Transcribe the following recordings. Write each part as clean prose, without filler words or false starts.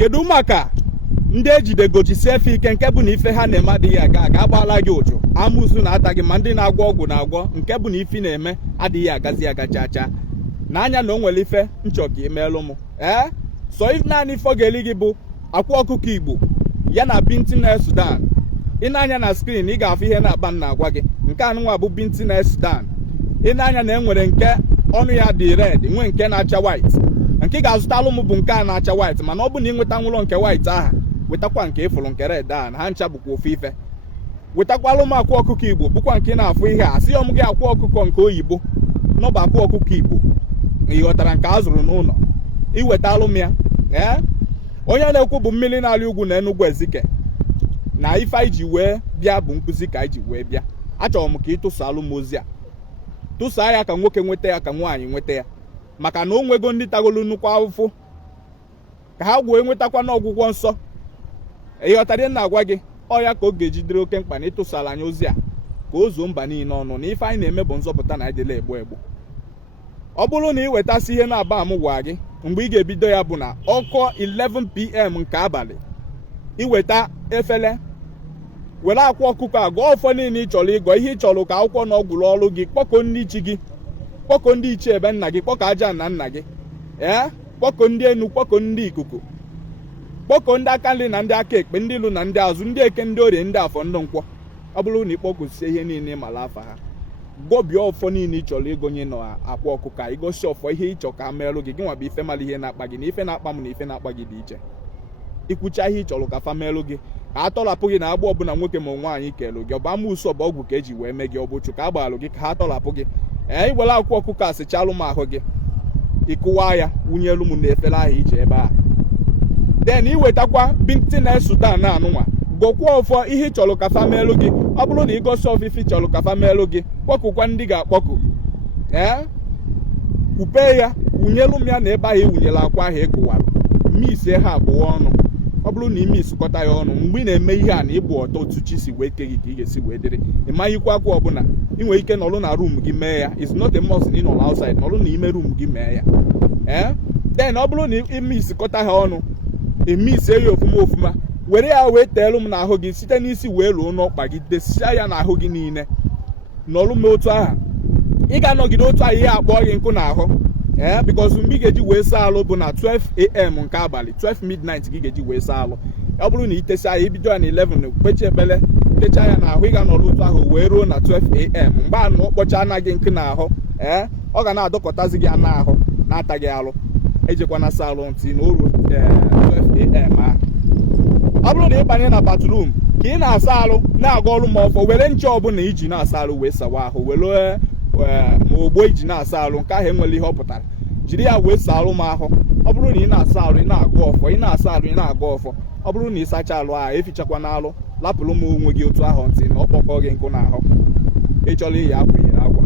kedu maka ndị ejidegochisi efe ike nke bụ na ife ha na-eme adịghị aga aga agbaala gị ụjụ amụsụ na-ata gị ma ndị na-agwọ ọgwụ na-agwọ nke bụ na ife na-eme adịghị agazi aga chacha n'anya na o nwere ife nchọ ka imeelụ m so if naanị ife ọ ga-eli gị bụ akwa ọkụkọ Igbo ya na Binti Nel Sudan. Ị na-anya na skrin ị ga-afụ ihe na-agba na-agwa gị nke anụnwa bụ Binti Nel Sudan. Ị na-anya na enwere nke ọnụ ya dị red nwee nke na-acha white. Nke ị ga-azụtalụ m bụ nke a na-acha white, mana ọ bụ na ị nweta nwụlọ nke white aha wetakwa nke ịfụrụ nke red aha, ha ncha bụkwa ofu ife. Wetakwalụ m akwa ọkụkọ Igbo bụkwa nke na-afụ ihe a sị ọm gị akwa ọkụkọ nke oyibo n'ọba akwa ọkụkọ Igbo ị ghọtara nke a zụrụ n'ụlọ iwetalụ m ya. Onye na-ekwu bụ mmiri na-alị ugwu na Enugu Ezike na ife anyị ji wee bịa bụ nkụzi ka anyị ji wee bịa. Achọrọ m ka ị tụsalụ m ozi a, tụsaa ya ka nwoke nweta ya ka nwaanyị nweta ya, maka na o nwego ndị tagolu nnukwu afụfụ ka ha wee nwetakwa n'ọgwụgwọ nsọ. Ịghọtara na-agwa gị ọ ya ka ọ ga-ejidere oke mkpa na ịtụsala anya ozi a ka o zuo mba niile ọnụ na ife anyị na-eme bụ nzọpụta na adịla egbo egbo. Ọ bụrụ na ị wetasị ihe na-aba m gwa gị mgbe ị ga-ebido ya bụ na ọkụ 11 PM nke abalị iweta efele were akwa ọkụkọ a gụọ ọfọ niile ị chọrọ ịgọ ihe ị chọrọ ka akwụkwọ na ọgwụrụ ọrụ gị kpọkọ ndị ichi gị, kpọkọ ndị ichie ebe nna gị, kpọkọ aja na nna gị, kpọkọ ndị enu, kpọkọ ndị ikuku, kpọkọ ndị aka nri na ndị aka ekpe, ndị ilu na ndị azụ, ndị eke, ndị orie, ndị afọ, ndị nkwọ. Ọ bụrụ na ịkpọkọsie ihe niile mara afa ha gwọbịa ọfọ niile ị chọrọ ịgonye na akwa ọkụkọ igosi ọfọ ihe ị chọ ka merụ gị nwa bụ ife mara ihe na-akpa gị na ife na-akpa m na ife na-akpa gị dị iche. Ikwucha ihe ị chọrọ ka fa merụ gị ka a tọrapụ gị na agba ọbụla nwoke ma nwaanyị kelụ gị, ọ bụ amụsụ ọ bụ ọgwụ ka eji wee mee gị, ọ bụ chụ ka a gbalụ gị ka ha tọrapụ gị. Iwere akwa ọkụkọ asịchalụ m ahụ gị ịkụwa ya wunyelu m na-efere ahụ ije ebe a, den iwetakwa Binti Nel Sudan na anụnwa gọkwa ọfọ ihe ị chọrọ ka fa merụ gị. Ọ bụrụ na igosi ọfịfị chọrọ ka fa merụ gị kpọkụkwa ndị ga-akpọkụ kwupe ya wunyelu m ya na ebe ahụ iwunyela akwa ahụ ịkụwara misie ha abụọ ọnụ. Ọ bụrụ na ime isukọta ya ọnụ mgbe ị na-eme ihe a na ịbụ ọtọ otu chi si wee ke gị ka ị ga-esi wee dịrị ị maghịkwa akwa ọbụla ị nwere ike nọrụ na room gị mee ya. It's not a must na ị nọrọ outside, nọrụ na ime room gị mee ya. Then ọ bụrụ na ime isikọta ha ọnụ eme isie ya ofuma were ya wee teelụ m n'ahụ gị site n'isi wee ruo n'ọkpa gị desia ya n'ahụ gị niile nọrụ m otu aha. Ị ga-anọgide otu ahụ ihe akpọọ gị nkụ n'ahụ because mgbe ị ga-eji wee saa alụ bụ na 12 AM nke abalị 12 midnight gị ga-eji wee saa alụ. Ọ bụrụ na itesa ya ibido ya na 11 kpechi ebele techa ya n'ahụ ị ga-anọrụ otu ahụ wee ruo na 12 AM mgbe anụ ọkpọcha anaghị nkụ n'ahụ ọ ga na-adọkọtazi gị anụ ahụ na-ata gị alụ. Ejekwana saa alụ ntị na o ruo 12 AM ahụ. Ọ bụrụ na ị banye na bathroom ka ị na-asa alụ na-aga ọrụ ma ọfọ were ncha ọbụla iji na-asa alụ wee sawa ahụ were ma ogbo iji na-asa alụ nke ahụ enwere ihe ọ pụtara jiri ya wee saa alụ m ahụ. Ọ bụrụ na ị na-asa alụ ị na-aga ọfọ ị na-asa alụ ị na-aga ọfọ ọ bụrụ na ị sacha alụ ahụ efichakwa n'alụ lapụrụ m onwe gị otu ahụ ntị na ọ kpọkọ gị nkụ n'ahụ. Ị chọrọ iyi akwa yiri akwa,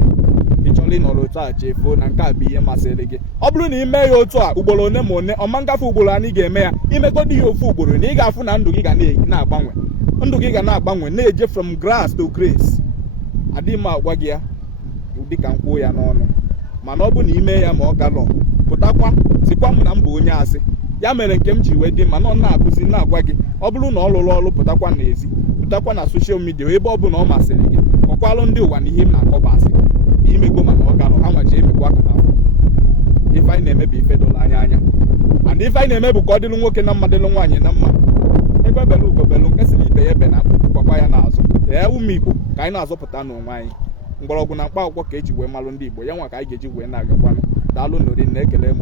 ị chọrọ ịnọrọ otu a chefuo na nke a bụ ihe masịrị gị. Ọ bụrụ na ị mee ya otu a ugboro one ma one ọma ngafe ugboro anyị ga-eme ya imegodi ya ofu ugboro na ị ga-afụ na ndụ gị ga na-agbanwe, ndụ gị ga na-agbanwe na-eje from grass to grace. Adịghị m agwa gị ya ụdị ka m kwuo ya n'ọnụ, mana ọ bụ na ime ya ma ọ galọ pụtakwa sikwa m na m bụ onye asị. Ya mere nke m ji wee dị mana ọ na-akụzi na-agwa gị ọ bụrụ na ọ lụrụ ọrụ pụtakwa n'ezi, pụtakwa na soshal midia ebe ọ bụ na ọ masịrị gị kọkwalụ ndị ụwa na ihe m na-akọba asị imego mana ọ galọ ha nwaji emekwa ka ha. Ife anyị na-eme bụ ife doro anya and ife anyị na-eme bụ ka ọ dịlụ nwoke na mma dịlụ nwaanyị na mma. Ebe belu ugobelu nke si ibe ya ebe na mkpụkpakwa ya n'azụ. Ụmụ Igbo ka anyị na-azọpụta n'onwe anyị. Mgbọrọgwụ na mkpa akwụkwọ ka eji wee malụ ndị Igbo ya nwa ka anyị ga-eji wee na-agakwanụ. Daalụ nori na ekele m.